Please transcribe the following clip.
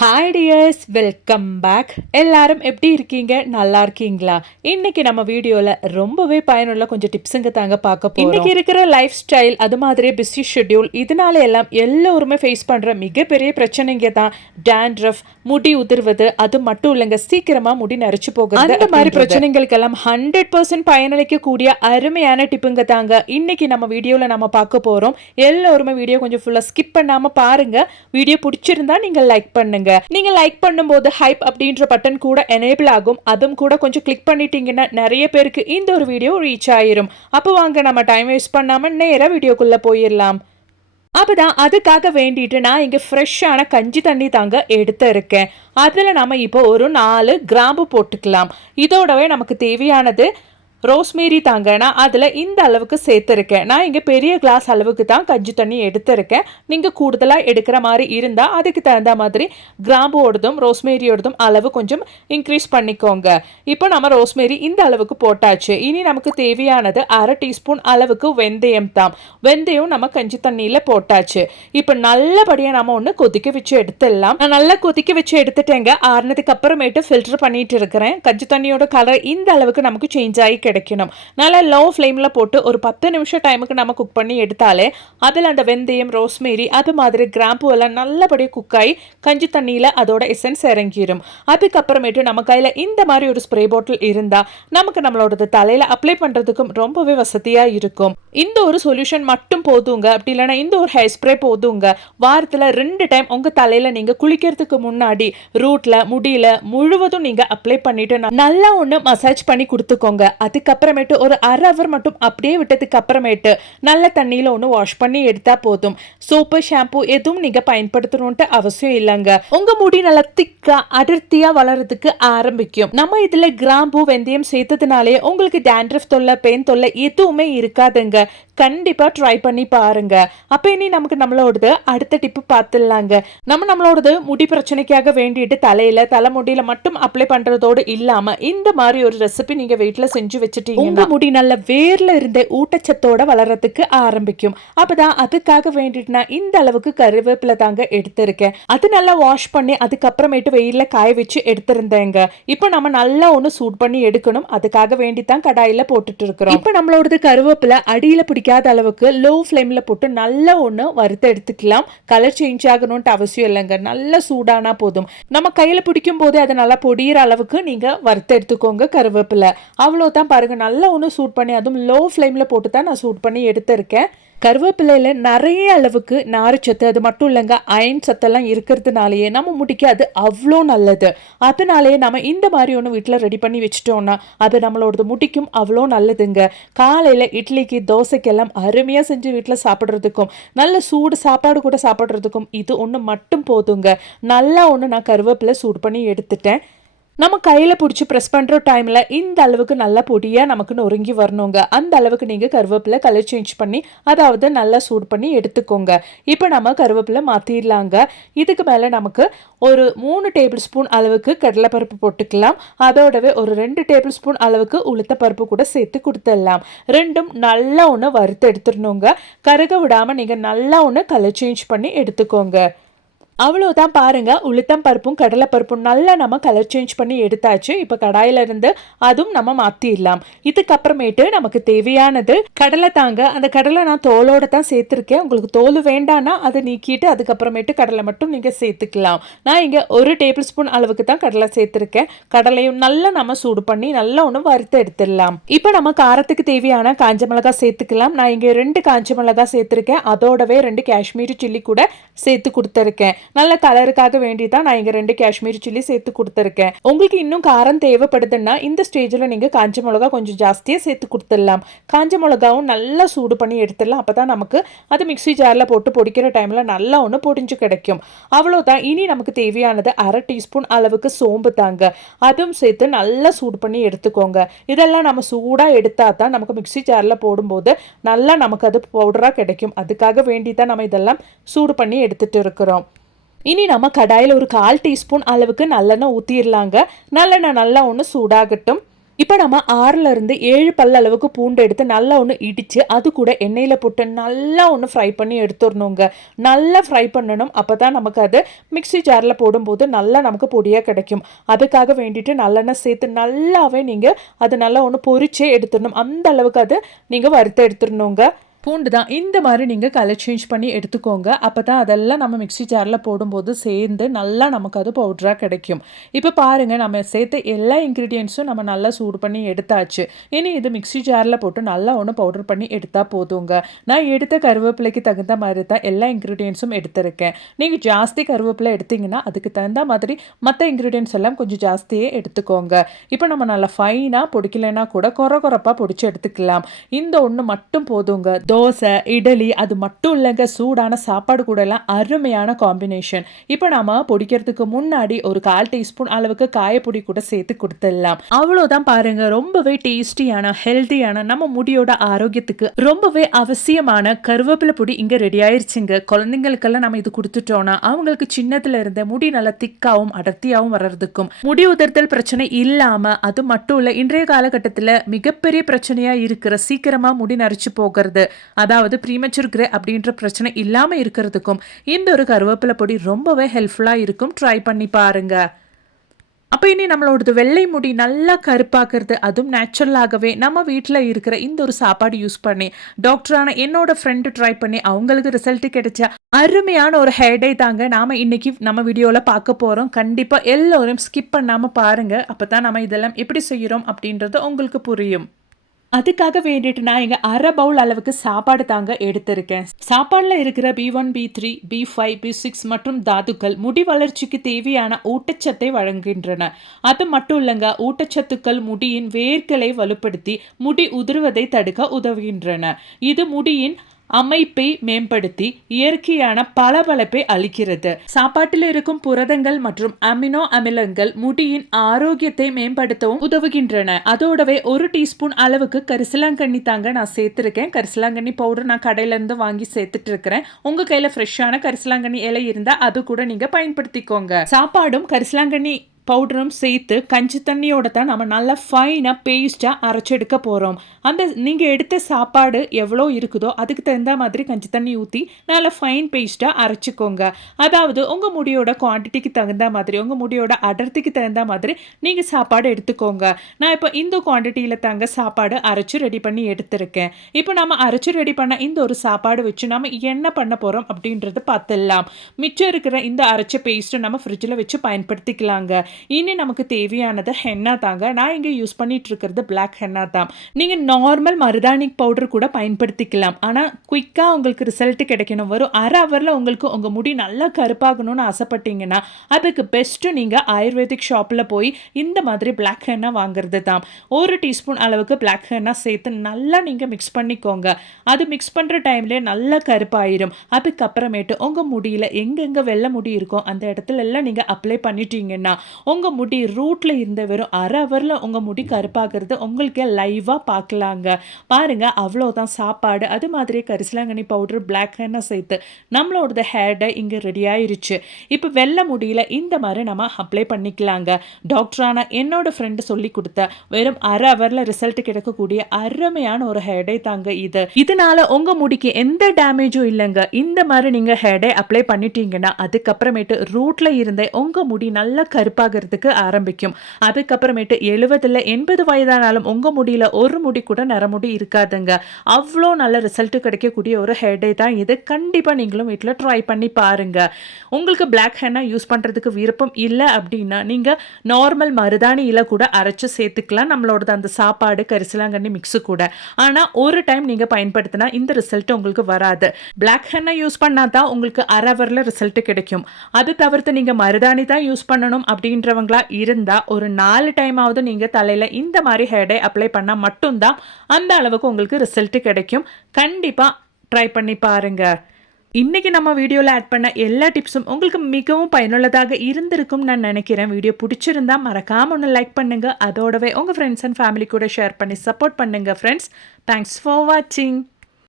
Hi tears welcome back எல்லாரும் எப்படி இருக்கீங்க? நல்லா இருக்கீங்களா? இன்னைக்கு நம்ம வீடியோல ரொம்பவே பயனுள்ள கொஞ்சம் டிப்ஸுங்க தாங்க பார்க்க போறோம். இன்னைக்கு இருக்கிற லைஃப் ஸ்டைல் அது மாதிரி பிஸி ஷெட்யூல் இதனால எல்லாம் எல்லோருமே ஃபேஸ் பண்ற மிகப்பெரிய பிரச்சனைங்க தான். டேண்ட்ரஃப் முடி உதிர்வது அது மட்டும் இல்லைங்க சீக்கிரமா முடி நரைச்சு போகுது அந்த மாதிரி பிரச்சனைகளுக்கெல்லாம் ஹண்ட்ரட் பர்சன்ட் பயனளிக்கக்கூடிய அருமையான டிப்புங்க தாங்க. இன்னைக்கு நம்ம வீடியோல நம்ம பார்க்க போறோம். எல்லோருமே வீடியோ கொஞ்சம் ஃபுல்லா ஸ்கிப் பண்ணாம பாருங்க. வீடியோ பிடிச்சிருந்தா நீங்க லைக் பண்ணுங்க. நீங்க லைக் பண்ணும்போது ஹைப் அப்படின்ற பட்டன் கூட எனேபிள் ஆகும். அதுவும் கூட கொஞ்சம் கிளிக் பண்ணிட்டீங்கன்னா நிறைய பேருக்கு இந்த ஒரு வீடியோ ரீச் ஆயிரும். அப்போ வாங்க நம்ம டைம் வேஸ்ட் பண்ணாம நேராக வீடியோக்குள்ள போயிடலாம் அப்போதான் அதுக்காக வேண்டிட்டு நான் இங்கே ஃப்ரெஷ்ஷான கஞ்சி தண்ணி தாங்க எடுத்து இருக்கேன் அதில் நம்ம இப்போ ஒரு நாலு கிராம்பு போட்டுக்கலாம். இதோடவே நமக்கு தேவையானது ரோஸ்மேரி தாங்க. நான் அதில் இந்த அளவுக்கு சேர்த்துருக்கேன். நான் இங்கே பெரிய கிளாஸ் அளவுக்கு தான் கஞ்சி தண்ணி எடுத்திருக்கேன். நீங்கள் கூடுதலாக எடுக்கிற மாதிரி இருந்தால் அதுக்கு தகுந்த மாதிரி கிராம்போடதும் ரோஸ்மேரியோடதும் அளவு கொஞ்சம் இன்க்ரீஸ் பண்ணிக்கோங்க. இப்போ நம்ம ரோஸ்மேரி இந்த அளவுக்கு போட்டாச்சு. இனி நமக்கு தேவையானது அரை டீஸ்பூன் அளவுக்கு வெந்தயம் தான். வெந்தயம் நம்ம கஞ்சி தண்ணியில் போட்டாச்சு. இப்போ நல்லபடியாக நம்ம ஒன்று கொதிக்க வச்சு எடுத்துடலாம். நான் நல்லா கொதிக்க வச்சு எடுத்துட்டேங்க. ஆறுனதுக்கு அப்புறமேட்டு ஃபில்டர் பண்ணிட்டு இருக்கிறேன். கஞ்சி தண்ணியோட கலர் இந்த அளவுக்கு நமக்கு சேஞ்ச் ஆகி கிடைக்கணும். நல்லா லோ ஃப்ளேமில் போட்டு ஒரு பத்து நிமிஷம் டைமுக்கு நம்ம குக் பண்ணி எடுத்தாலே அதில் அந்த வெந்தயம் ரோஸ்மேரி அது மாதிரி கிராம்பு எல்லாம் நல்லபடியாக குக் ஆகி கஞ்சி தண்ணியில் அதோட எசன்ஸ் இறங்கிடும் அதுக்கப்புறமேட்டு நம்ம கையில் இந்த மாதிரி ஒரு ஸ்ப்ரே பாட்டில் இருந்தால் நமக்கு நம்மளோட தலையில் அப்ளை பண்ணுறதுக்கும் ரொம்பவே வசதியாக இருக்கும். இந்த ஒரு சொல்யூஷன் மட்டும் போதுங்க. அப்படி இல்லைன்னா இந்த ஒரு ஹேர் ஸ்ப்ரே போதுங்க. வாரத்தில் ரெண்டு டைம் உங்கள் தலையில் நீங்கள் குளிக்கிறதுக்கு முன்னாடி ரூட்டில் முடியல முழுவதும் நீங்கள் அப்ளை பண்ணிட்டு நல்லா ஒன்று மசாஜ் பண்ணி கொடுத்துக்கோங்க. அதுக்கப்புறமேட்டு ஒரு அரை ஹவர் மட்டும் அப்படியே விட்டதுக்கு அப்புறமேட்டு நல்ல தண்ணியில் ஒன்று வாஷ் பண்ணி எடுத்தா போதும். சோப்பு ஷாம்பு எதுவும் நீங்கள் பயன்படுத்தணும்ட்டு அவசியம் இல்லைங்க. உங்கள் முடி நல்லா திக்கா அடர்த்தியாக வளர்றதுக்கு ஆரம்பிக்கும். நம்ம இதில் கிராம்பு வெந்தயம் சேர்த்ததுனாலே உங்களுக்கு டேண்ட்ரஃப் தொல்லை பெயின் தொல்லை எதுவுமே இருக்காதுங்க. கண்டிப்பாக ட்ரை பண்ணி பாருங்க. அப்போ இனி நமக்கு நம்மளோடது அடுத்த டிப்பு பார்த்துடலாங்க நம்ம நம்மளோடது முடி பிரச்சனைக்காக வேண்டிட்டு தலையில தலைமுடியில மட்டும் அப்ளை பண்றதோடு இல்லாம இந்த மாதிரி ஒரு ரெசிபி நீங்க வீட்டில் செஞ்சு வச்சுட்டீங்க உங்க முடி நல்ல வேர்ல இருந்தே ஊட்டச்சத்தோட வளர்றதுக்கு ஆரம்பிக்கும். அப்பதான் அதுக்காக வேண்டிட்டு நான் இந்த அளவுக்கு கருவேப்பிலை தாங்க எடுத்திருக்கேன். அது நல்லா வாஷ் பண்ணி அதுக்கப்புறமேட்டு வெயில்ல காய வச்சு எடுத்திருந்தேங்க. இப்போ நம்ம நல்லா ஒன்று சூட் பண்ணி எடுக்கணும். அதுக்காக வேண்டி தான் கடாயில போட்டுட்டு இருக்கிறோம். இப்போ நம்மளோடது கருவேப்பிலை அடியில பிடிக்காத அளவுக்கு லோ ஃப்ளேமில் போட்டு நல்லா ஒன்று வறுத்து எடுத்துக்கலாம். கலர் சேஞ்ச் ஆகணும்ட்டு அவசியம் இல்லைங்க. நல்லா சூடானா போதும். நம்ம கையில் பிடிக்கும் போதே அதை நல்லா பொடியிற அளவுக்கு நீங்கள் வறுத்து எடுத்துக்கோங்க கருவேப்பிலை. அவ்வளோதான் பாருங்கள் நல்லா ஒன்று சூட் பண்ணி அதுவும் லோ ஃப்ளேமில் போட்டு தான் நான் சூட் பண்ணி எடுத்திருக்கேன். கருவேப்பிலையில் நிறைய அளவுக்கு நார்ச்சத்து அது மட்டும் இல்லைங்க அயன் சத்தெல்லாம் இருக்கிறதுனாலயே நம்ம முடிக்க அது அவ்வளோ நல்லது. அதனாலேயே நம்ம இந்த மாதிரி ஒன்று வீட்டில் ரெடி பண்ணி வச்சுட்டோன்னா அது நம்மளோடது முடிக்கும் அவ்வளோ நல்லதுங்க. காலையில் இட்லிக்கு தோசைக்கெல்லாம் அருமையாக செஞ்சு வீட்டில் சாப்பிட்றதுக்கும் நல்ல சூடு சாப்பாடு கூட சாப்பிட்றதுக்கும் இது ஒன்று மட்டும் போதுங்க. நல்லா ஒன்று நான் கருவேப்பிலை சூடு பண்ணி எடுத்துட்டேன். நம்ம கையில் பிடிச்சி ப்ரெஸ் பண்ணுற டைமில் இந்த அளவுக்கு நல்ல பொடியாக நமக்கு நொறுங்கி வரணுங்க. அந்த அளவுக்கு நீங்கள் கருவேப்பிலை கலர் சேஞ்ச் பண்ணி அதாவது நல்லா சூட் பண்ணி எடுத்துக்கோங்க. இப்போ நம்ம கருவேப்பிலை மாற்றிடலாங்க இதுக்கு மேலே நமக்கு ஒரு மூணு டேபிள் ஸ்பூன் அளவுக்கு கடலைப்பருப்பு போட்டுக்கலாம். அதோடவே ஒரு ரெண்டு டேபிள் ஸ்பூன் அளவுக்கு உளுத்த பருப்பு கூட சேர்த்து கொடுத்துடலாம். ரெண்டும் நல்லா ஒன்று வறுத்து எடுத்துடணுங்க. கருக விடாமல் நீங்கள் நல்லா ஒன்று கலர் சேஞ்ச் பண்ணி எடுத்துக்கோங்க. அவ்வளோதான் பாருங்க. உளுத்தம் பருப்பும் கடலை பருப்பும் நல்லா நம்ம கலர் சேஞ்ச் பண்ணி எடுத்தாச்சு. இப்போ கடாயில இருந்து அதுவும் நம்ம மாத்திடலாம் இதுக்கப்புறமேட்டு நமக்கு தேவையானது கடலை தாங்க. அந்த கடலை நான் தோலோட தான் சேர்த்துருக்கேன். உங்களுக்கு தோல் வேண்டான்னா அதை நீக்கிட்டு அதுக்கப்புறமேட்டு கடலை மட்டும் நீங்கள் சேர்த்துக்கலாம். நான் இங்கே ஒரு டேபிள் ஸ்பூன் அளவுக்கு தான் கடலை சேர்த்துருக்கேன். கடலையும் நல்லா நம்ம சூடு பண்ணி நல்லா ஒன்று வறுத்து எடுத்துடலாம். இப்போ நம்ம காரத்துக்கு தேவையான காஞ்ச மிளகா சேர்த்துக்கலாம். நான் இங்கே ரெண்டு காஞ்ச மிளகா சேர்த்துருக்கேன். அதோடவே ரெண்டு காஷ்மீரி சில்லி கூட சேர்த்து கொடுத்துருக்கேன். நல்ல கலருக்காக வேண்டி தான் நான் இங்கே ரெண்டு காஷ்மீரி சில்லி சேர்த்து கொடுத்துருக்கேன். உங்களுக்கு இன்னும் காரம் தேவைப்படுதுன்னா இந்த ஸ்டேஜில் நீங்கள் காஞ்ச மிளகா கொஞ்சம் ஜாஸ்தியாக சேர்த்து கொடுத்துடலாம். காஞ்ச மிளகாவும் நல்லா சூடு பண்ணி எடுத்துடலாம். அப்போ தான் நமக்கு அது மிக்சி ஜாரில் போட்டு பொடிக்கிற டைமில் நல்லா ஒன்று பொடிஞ்சு கிடைக்கும். அவ்வளோதான் இனி நமக்கு தேவையானது அரை டீஸ்பூன் அளவுக்கு சோம்பு தாங்க. அதுவும் சேர்த்து நல்லா சூடு பண்ணி எடுத்துக்கோங்க. இதெல்லாம் நம்ம சூடாக எடுத்தால் தான் நமக்கு மிக்சி ஜாரில் போடும்போது நல்லா நமக்கு அது பவுடராக கிடைக்கும். அதுக்காக வேண்டி தான் நம்ம இதெல்லாம் சூடு பண்ணி எடுத்துகிட்டு இருக்கிறோம். இனி நம்ம கடாயில் ஒரு கால் டீஸ்பூன் அளவுக்கு நல்லெண்ணெய் ஊற்றிடலாங்க நல்லெண்ணெய் நல்லா ஒன்று சூடாகட்டும். இப்போ நம்ம ஆறுல இருந்து ஏழு பல்ல அளவுக்கு பூண்டு எடுத்து நல்லா ஒன்று இடித்து அது கூட எண்ணெயில் போட்டு நல்லா ஒன்று ஃப்ரை பண்ணி எடுத்துடணுங்க நல்லா ஃப்ரை பண்ணணும். அப்போ தான் நமக்கு அது மிக்சி ஜாரில் போடும்போது நல்லா நமக்கு பொடியாக கிடைக்கும். அதுக்காக வேண்டிட்டு நல்லெண்ணெய் சேர்த்து நல்லாவே நீங்கள் அது நல்லா ஒன்று பொறிச்சே எடுத்துடணும் அந்த அளவுக்கு அது நீங்கள் வறுத்து எடுத்துடணுங்க பூண்டு தான். இந்த மாதிரி நீங்கள் கலர் சேஞ்ச் பண்ணி எடுத்துக்கோங்க. அப்போ தான் அதெல்லாம் நம்ம மிக்சி ஜாரில் போடும்போது சேர்ந்து நல்லா நமக்கு அது பவுட்ராக கிடைக்கும். இப்போ பாருங்கள் நம்ம சேர்த்த எல்லா இன்க்ரீடியன்ஸும் நம்ம நல்லா சூடு பண்ணி எடுத்தாச்சு. இனி இது மிக்சி ஜாரில் போட்டு நல்லா ஒன்று பவுடர் பண்ணி எடுத்தால் போதுங்க. நான் எடுத்த கருவேப்பிலைக்கு தகுந்த மாதிரி தான் எல்லா இன்க்ரீடியன்ஸும் எடுத்திருக்கேன். நீங்கள் ஜாஸ்தி கருவேப்பிலை எடுத்தீங்கன்னா அதுக்கு தகுந்த மாதிரி மற்ற இன்க்ரீடியன்ஸ் எல்லாம் கொஞ்சம் ஜாஸ்தியே எடுத்துக்கோங்க. இப்போ நம்ம நல்லா ஃபைனாக பொடிக்கலைன்னா கூட குறை குறைப்பாக பொடிச்சு எடுத்துக்கலாம். இந்த ஒன்று மட்டும் போதுங்க. தோசை இட்லி அது மட்டும் இல்லைங்க சூடான சாப்பாடு கூட எல்லாம் அருமையான காம்பினேஷன் இப்போ நாம பொடிக்கிறதுக்கு முன்னாடி ஒரு கால் டீஸ்பூன் அளவுக்கு காயப்பொடி கூட சேர்த்து கொடுத்துடலாம். அவ்வளோதான் பாருங்க ரொம்பவே டேஸ்டியான ஹெல்த்தியான நம்ம முடியோட ஆரோக்கியத்துக்கு ரொம்பவே அவசியமான கருவேப்பிலை பொடி இங்கே ரெடி ஆயிருச்சுங்க. குழந்தைங்களுக்கெல்லாம் நம்ம இது கொடுத்துட்டோம்னா அவங்களுக்கு சின்னத்துல இருந்த முடி நல்லா திக்காவும் அடர்த்தியாகவும் வர்றதுக்கும் முடி உதர்த்தல் பிரச்சனை இல்லாம அது மட்டும் இல்லை இன்றைய காலகட்டத்தில் மிகப்பெரிய பிரச்சனையா இருக்கிற சீக்கிரமா முடி நரைச்சு போகிறது. அதாவது ப்ரீமெச்சூர் கிரே அப்படின்ற பிரச்சனை இல்லாமல் இருக்கிறதுக்கும் இந்த ஒரு கருவேப்பிலை பொடி ரொம்பவே ஹெல்ப்ஃபுல்லாக இருக்கும். ட்ரை பண்ணி பாருங்கள் அப்போ இனி நம்மளோடது வெள்ளை முடி நல்லா கருப்பாக்குறது அதுவும் நேச்சுரலாகவே நம்ம வீட்டில் இருக்கிற இந்த ஒரு சாப்பாடு யூஸ் பண்ணி டாக்டரான என்னோட ஃப்ரெண்டு ட்ரை பண்ணி அவங்களுக்கு ரிசல்ட் கிடைச்ச அருமையான ஒரு ஹேடே தாங்க. நாம் இன்னைக்கு நம்ம வீடியோவில் பார்க்க போகிறோம் கண்டிப்பாக எல்லோரும் ஸ்கிப் பண்ணாமல் பாருங்கள் அப்போ தான் நம்ம இதெல்லாம் எப்படி செய்கிறோம் அப்படின்றது உங்களுக்கு புரியும். அதுக்காக வேண்டிட்டு நான் இங்கே அரை பவுல் அளவுக்கு சாப்பாடு தாங்க எடுத்திருக்கேன். சாப்பாடில் இருக்கிற B one B three B five B six மற்றும் தாதுக்கள் முடி வளர்ச்சிக்கு தேவையான ஊட்டச்சத்தை வழங்குகின்றன. அது மட்டும் இல்லைங்க ஊட்டச்சத்துக்கள் முடியின் வேர்களை வலுப்படுத்தி முடி உதிர்வதை தடுக்க உதவுகின்றன. இது முடியின் அமைப்பை மேம்படுத்தி இயற்கையான பளபளப்பை அளிக்கிறது. சாப்பாட்டில் இருக்கும் புரதங்கள் மற்றும் அமினோ அமிலங்கள் முடியின் ஆரோக்கியத்தை மேம்படுத்தவும் உதவுகின்றன. அதோடவே ஒரு டீஸ்பூன் அளவுக்கு கரிசலாங்கண்ணி தாங்க நான் சேர்த்திருக்கேன். கரிசலாங்கண்ணி பவுடர் நான் கடையிலேருந்து வாங்கி சேர்த்துட்டு இருக்கிறேன் உங்க கையில ஃப்ரெஷ்ஷான கரிசலாங்கண்ணி இலை இருந்தால் அது கூட நீங்க பயன்படுத்திக்கோங்க. சாப்பாடும் கரிசலாங்கண்ணி பவுடரும் சேர்த்து கஞ்சி தண்ணியோட தான் நம்ம நல்லா ஃபைனாக பேஸ்ட்டாக அரைச்செடுக்க போகிறோம் அந்த நீங்கள் எடுத்த சாப்பாடு எவ்வளோ இருக்குதோ அதுக்கு தகுந்த மாதிரி கஞ்சி தண்ணி ஊற்றி நல்லா ஃபைன் பேஸ்ட்டாக அரைச்சிக்கோங்க. அதாவது உங்கள் முடியோட குவான்டிட்டிக்கு தகுந்த மாதிரி உங்கள் முடியோட அடர்த்திக்கு தகுந்த மாதிரி நீங்கள் சாப்பாடு எடுத்துக்கோங்க. நான் இப்போ இந்த குவான்டிட்டியில் தாங்க சாப்பாடு அரைச்சி ரெடி பண்ணி எடுத்திருக்கேன். இப்போ நம்ம அரைச்சி ரெடி பண்ண இந்த ஒரு சாப்பாடு வச்சு நம்ம என்ன பண்ண போகிறோம் அப்படின்றது பார்த்துடலாம். மிச்சம் இருக்கிற இந்த அரைச்ச பேஸ்ட்டை நம்ம ஃப்ரிட்ஜில் வச்சு பயன்படுத்திக்கலாங்க. இனி நமக்கு தேவையானது ஹென்னா தாங்க. நான் இங்கே யூஸ் பண்ணிட்டு இருக்கிறது பிளாக் ஹென்னா தான். நீங்கள் நார்மல் மருதானிக் பவுடர் கூட பயன்படுத்திக்கலாம். ஆனால் குயிக்காக உங்களுக்கு ரிசல்ட் கிடைக்கணும். வரும் அரை ஹவரில் உங்களுக்கு உங்கள் முடி நல்லா கருப்பாகணும்னு ஆசைப்பட்டீங்கன்னா அதுக்கு பெஸ்ட்டு நீங்கள் ஆயுர்வேதிக் ஷாப்பில் போய் இந்த மாதிரி பிளாக் ஹென்னா வாங்குறது தான். ஒரு டீஸ்பூன் அளவுக்கு பிளாக் ஹென்னா சேர்த்து நல்லா நீங்கள் மிக்ஸ் பண்ணிக்கோங்க. அது மிக்ஸ் பண்ணுற டைம்லே நல்லா கருப்பாயிரும். அதுக்கப்புறமேட்டு உங்கள் முடியில் எங்கெங்கே வெள்ளை முடி இருக்கோ அந்த இடத்துல எல்லாம் நீங்கள் அப்ளை பண்ணிட்டீங்கன்னா உங்கள் முடி ரூட்டில் இருந்த வெறும் அரை ஹவரில் உங்கள் முடி கருப்பாகிறது உங்களுக்கே லைவாக பார்க்கலாங்க பாருங்கள் அவ்வளோதான் சாப்பாடு. அது மாதிரி கரிசலாங்கண்ணி பவுடர் பிளாக் ஹென்னா சேர்த்து நம்மளோட ஹேர் டை இங்கே ரெடி ஆயிருச்சு. இப்போ வெள்ளை முடியில் இந்த மாதிரி நம்ம அப்ளை பண்ணிக்கலாங்க. டாக்டரான என்னோட ஃப்ரெண்டு சொல்லி கொடுத்த வெறும் அரை ஹவரில் ரிசல்ட் கிடைக்கக்கூடிய அருமையான ஒரு ஹேர் டை தாங்க இது. இதனால உங்கள் முடிக்கு எந்த டேமேஜும் இல்லைங்க. இந்த மாதிரி நீங்கள் ஹேர் டை அப்ளை பண்ணிட்டீங்கன்னா அதுக்கப்புறமேட்டு ரூட்டில் இருந்த உங்கள் முடி நல்லா கருப்பாக ஆகிறதுக்கு ஆரம்பிக்கும். அதுக்கப்புறமேட்டு எழுபதில் எண்பது வயதானாலும் உங்கள் முடியில் ஒரு முடி கூட நரமுடி இருக்காதுங்க. அவ்வளோ நல்ல ரிசல்ட் கிடைக்கக்கூடிய ஒரு ஹெட்டே தான் இது. கண்டிப்பாக நீங்களும் வீட்டில் ட்ரை பண்ணி பாருங்க. உங்களுக்கு பிளாக் ஹென்னா யூஸ் பண்ணுறதுக்கு விருப்பம் இல்லை அப்படின்னா நீங்கள் நார்மல் மருதாணி இலை கூட அரைச்சி சேர்த்துக்கலாம். நம்மளோட அந்த சாப்பாடு கரிசலாங்கண்ணி மிக்ஸு கூட. ஆனால் ஒரு டைம் நீங்கள் பயன்படுத்தினா இந்த ரிசல்ட் உங்களுக்கு வராது. பிளாக் ஹென்னா யூஸ் பண்ணால் தான் உங்களுக்கு அரை ஹவரில் ரிசல்ட் கிடைக்கும். அது தவிர்த்து நீங்கள் மருதாணி தான் யூஸ் பண்ணணும் அப்படின்ற அப்படின்றவங்களா இருந்தால் ஒரு நாலு டைமாவது நீங்கள் தலையில் இந்த மாதிரி ஹேடை அப்ளை பண்ணால் மட்டும்தான் அந்த அளவுக்கு உங்களுக்கு ரிசல்ட்டு கிடைக்கும். கண்டிப்பாக ட்ரை பண்ணி பாருங்கள் இன்றைக்கி நம்ம வீடியோவில் ஆட் பண்ண எல்லா டிப்ஸும் உங்களுக்கு மிகவும் பயனுள்ளதாக இருந்திருக்கும் நான் நினைக்கிறேன். வீடியோ பிடிச்சிருந்தா மறக்காமல் ஒன்று லைக் பண்ணுங்கள் அதோடவே உங்கள் ஃப்ரெண்ட்ஸ் அண்ட் ஃபேமிலி கூட ஷேர் பண்ணி சப்போர்ட் பண்ணுங்கள் ஃப்ரெண்ட்ஸ் தேங்க்ஸ் ஃபார் வாட்சிங்